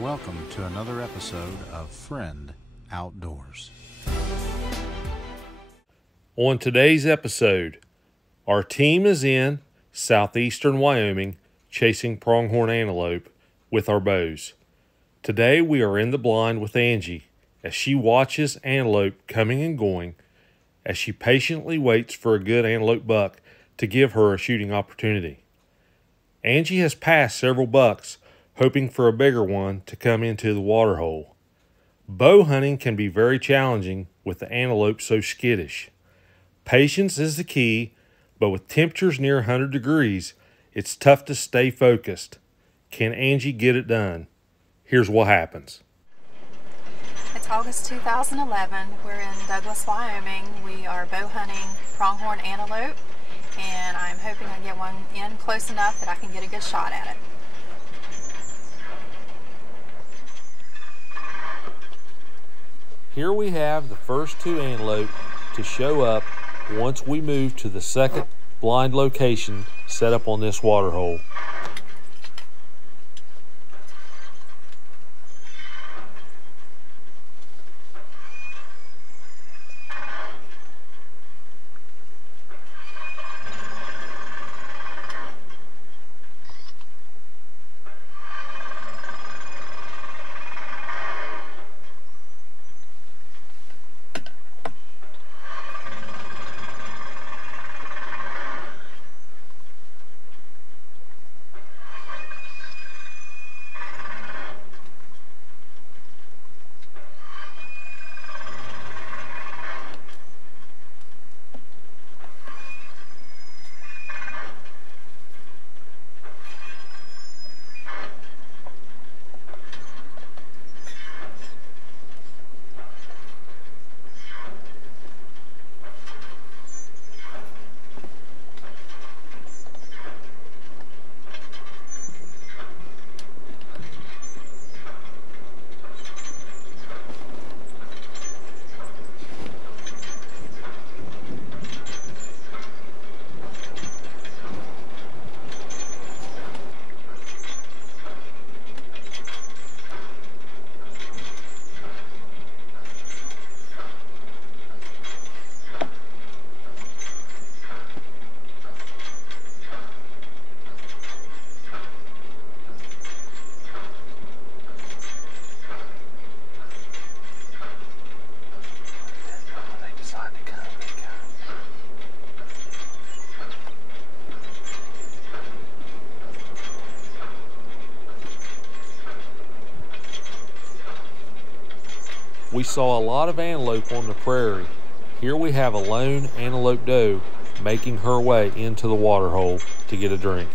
Welcome to another episode of Friend Outdoors. On today's episode, our team is in Southeastern Wyoming chasing pronghorn antelope with our bows. Today we are in the blind with Angie as she watches antelope coming and going as she patiently waits for a good antelope buck to give her a shooting opportunity. Angie has passed several bucks hoping for a bigger one to come into the water hole. Bow hunting can be very challenging with the antelope so skittish. Patience is the key, but with temperatures near 100 degrees, it's tough to stay focused. Can Angie get it done? Here's what happens. It's August 2011. We're in Douglas, Wyoming. We are bow hunting pronghorn antelope, and I'm hoping I get one in close enough that I can get a good shot at it. Here we have the first two antelope to show up once we move to the second blind location set up on this water hole. We saw a lot of antelope on the prairie. Here we have a lone antelope doe making her way into the water hole to get a drink.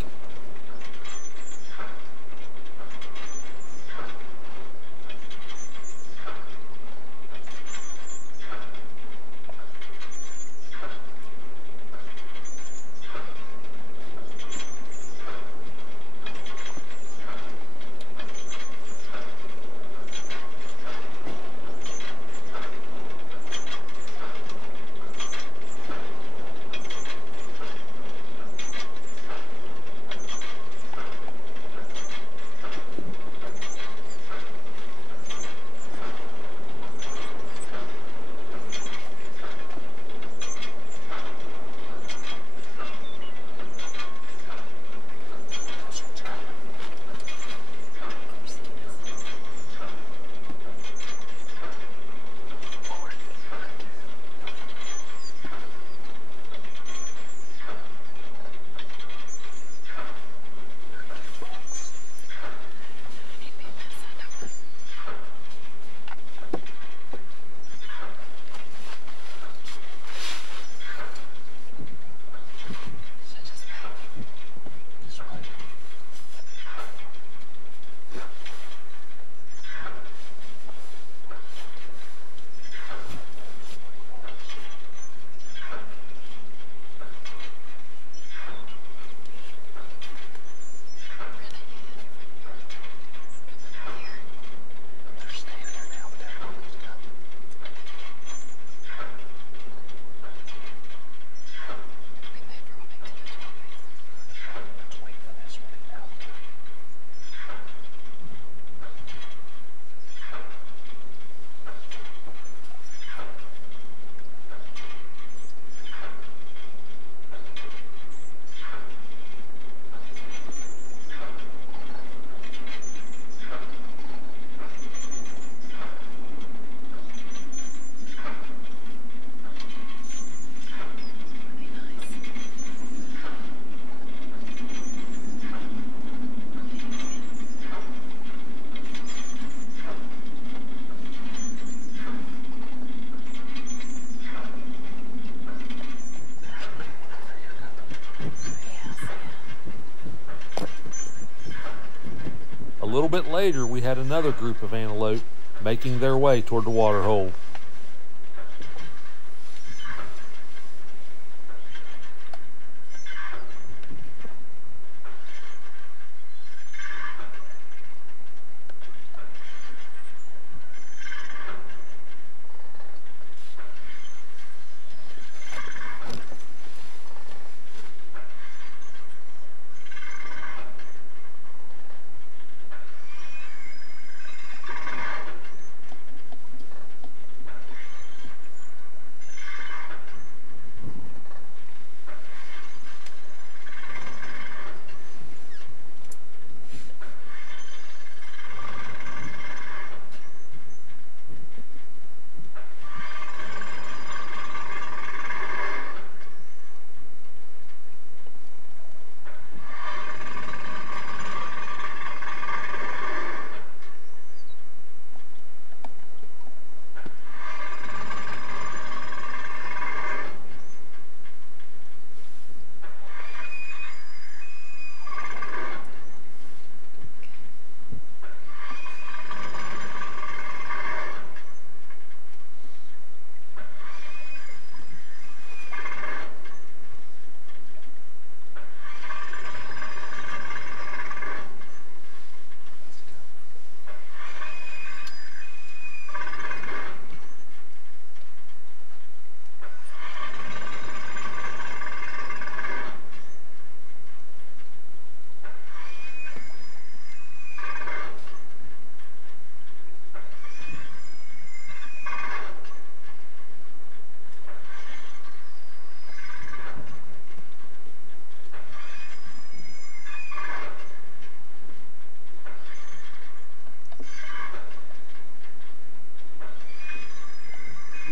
little bit later, we had another group of antelope making their way toward the water hole.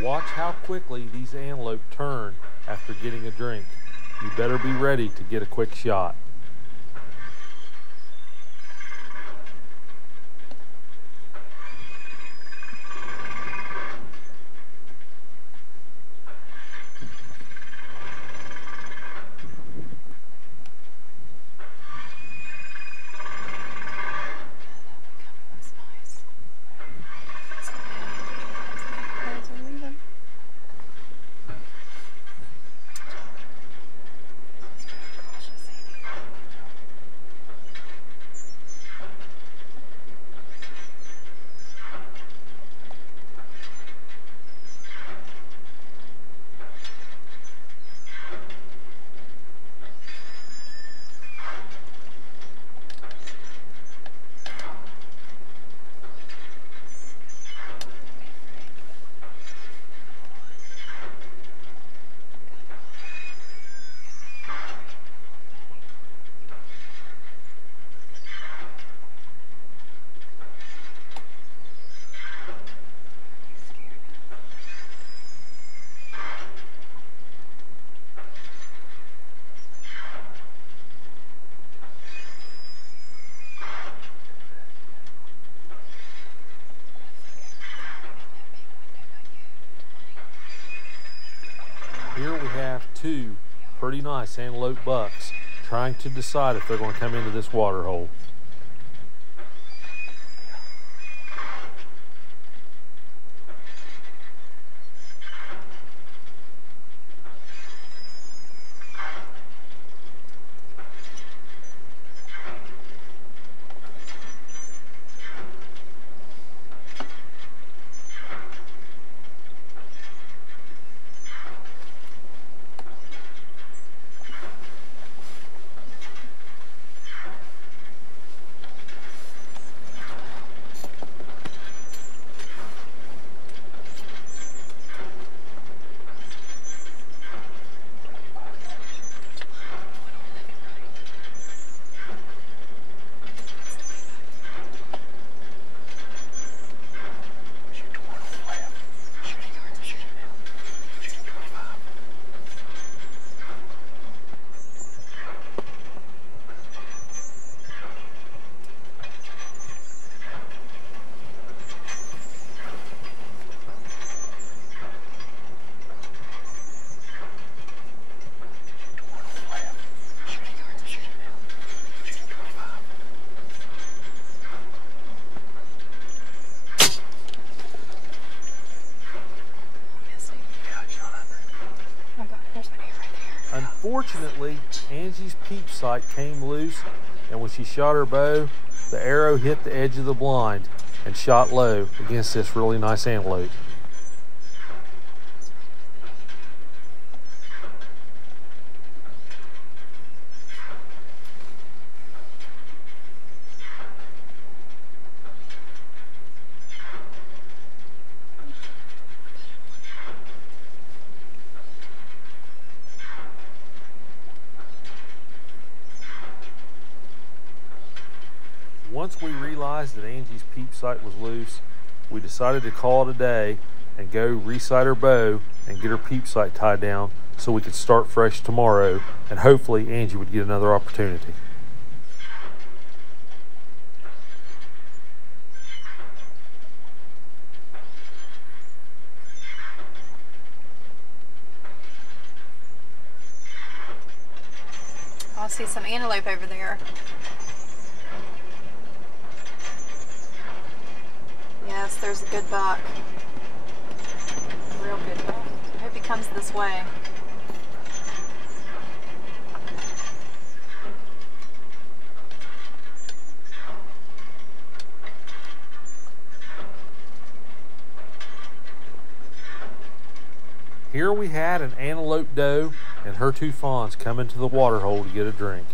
Watch how quickly these antelope turn after getting a drink. You better be ready to get a quick shot. Here we have two pretty nice antelope bucks trying to decide if they're going to come into this water hole. Unfortunately, Angie's peep sight came loose, and when she shot her bow, the arrow hit the edge of the blind and shot low against this really nice antelope. Once we realized that Angie's peep sight was loose, we decided to call it a day and go resight her bow and get her peep sight tied down so we could start fresh tomorrow, and hopefully Angie would get another opportunity. I see some antelope over there. Yes, there's a good buck. A real good buck. I hope he comes this way. Here we had an antelope doe and her two fawns come into the water hole to get a drink.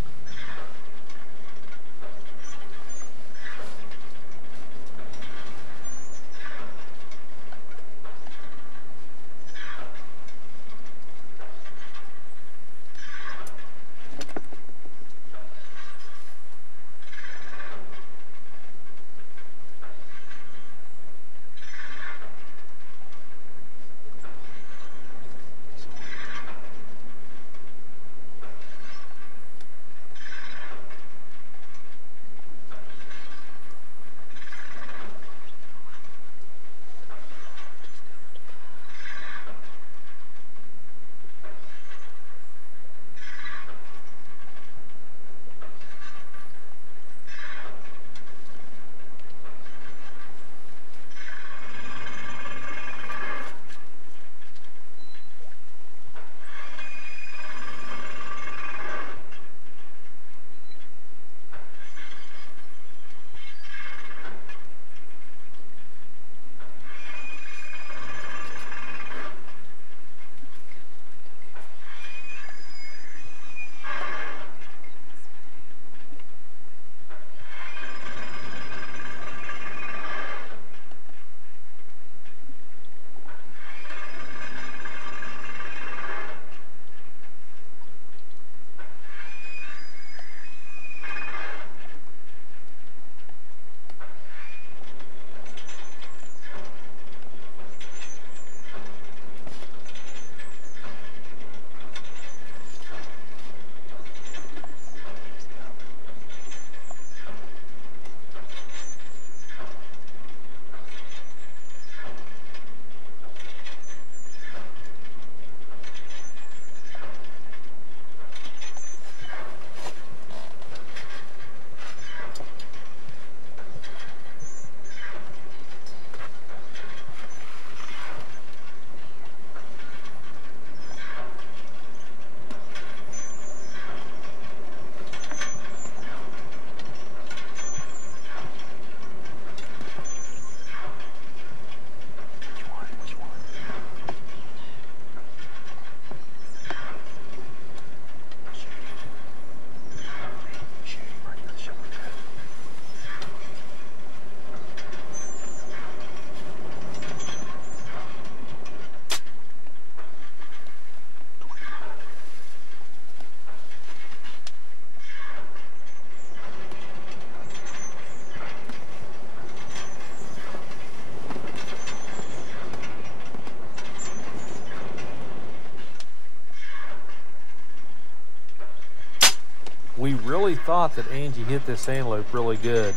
We really thought that Angie hit this antelope really good,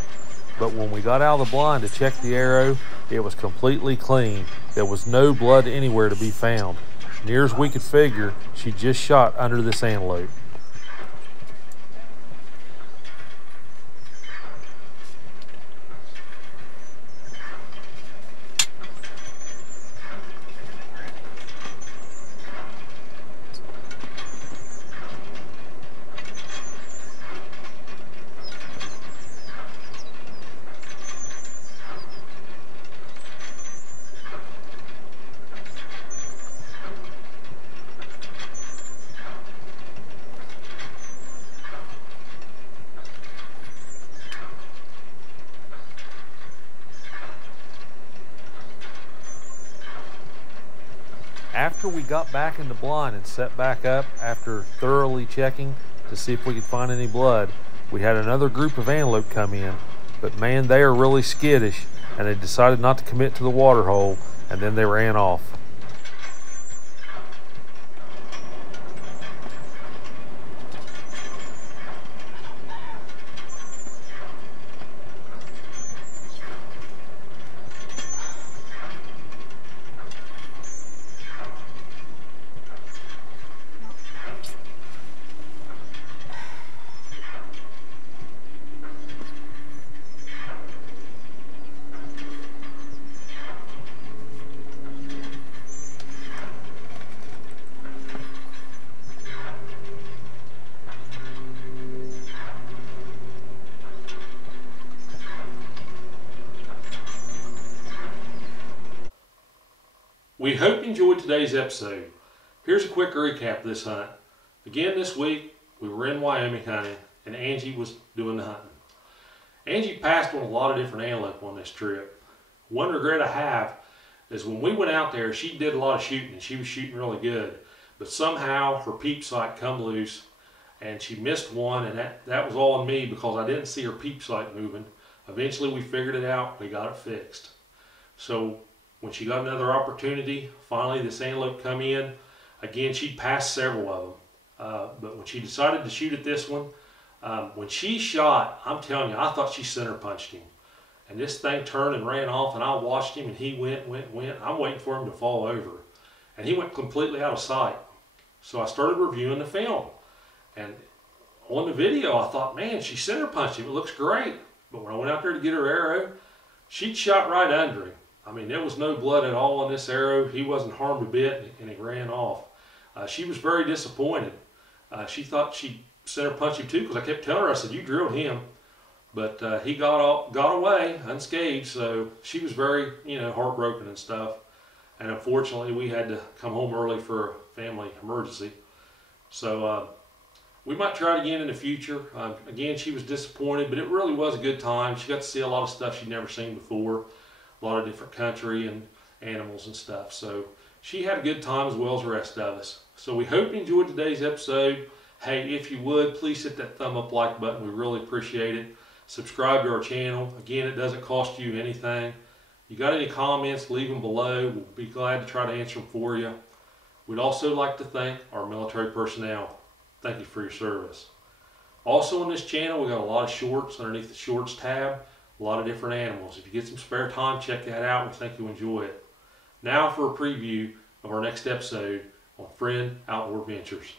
but when we got out of the blind to check the arrow, it was completely clean. There was no blood anywhere to be found. Near as we could figure, she just shot under this antelope. after we got back in the blind and set back up after thoroughly checking to see if we could find any blood, we had another group of antelope come in. But man, they are really skittish, and they decided not to commit to the water hole, and then they ran off. We hope you enjoyed today's episode. Here's a quick recap of this hunt. Again, this week we were in Wyoming hunting, and Angie was doing the hunting. Angie passed on a lot of different antelope on this trip. One regret I have is when we went out there, she did a lot of shooting, and she was shooting really good. But somehow her peep sight come loose, and she missed one, and that was all on me because I didn't see her peep sight moving. Eventually we figured it out, we got it fixed. So when she got another opportunity, finally this antelope come in. Again, she'd passed several of them. But when she decided to shoot at this one, when she shot, I'm telling you, I thought she center punched him. And this thing turned and ran off, and I watched him, and he went. I'm waiting for him to fall over. And he went completely out of sight. So I started reviewing the film. And on the video, I thought, man, she center punched him. It looks great. But when I went out there to get her arrow, she'd shot right under him. I mean, there was no blood at all on this arrow. He wasn't harmed a bit, and he ran off. She was very disappointed. She thought she center punched him too, because I kept telling her, I said, you drilled him. But he got away unscathed, so she was very, heartbroken and stuff. And unfortunately, we had to come home early for a family emergency. So we might try it again in the future. Again, she was disappointed, but it really was a good time. She got to see a lot of stuff she'd never seen before. A lot of different country and animals and stuff. So she had a good time as well as the rest of us. So we hope you enjoyed today's episode. Hey, if you would, please hit that thumb up like button. We really appreciate it. Subscribe to our channel. Again, it doesn't cost you anything. You got any comments, leave them below. We'll be glad to try to answer them for you. We'd also like to thank our military personnel. Thank you for your service. Also on this channel, we got a lot of shorts underneath the shorts tab. A lot of different animals. If you get some spare time, check that out. We think you'll enjoy it. Now for a preview of our next episode on Friend Outdoor Adventures.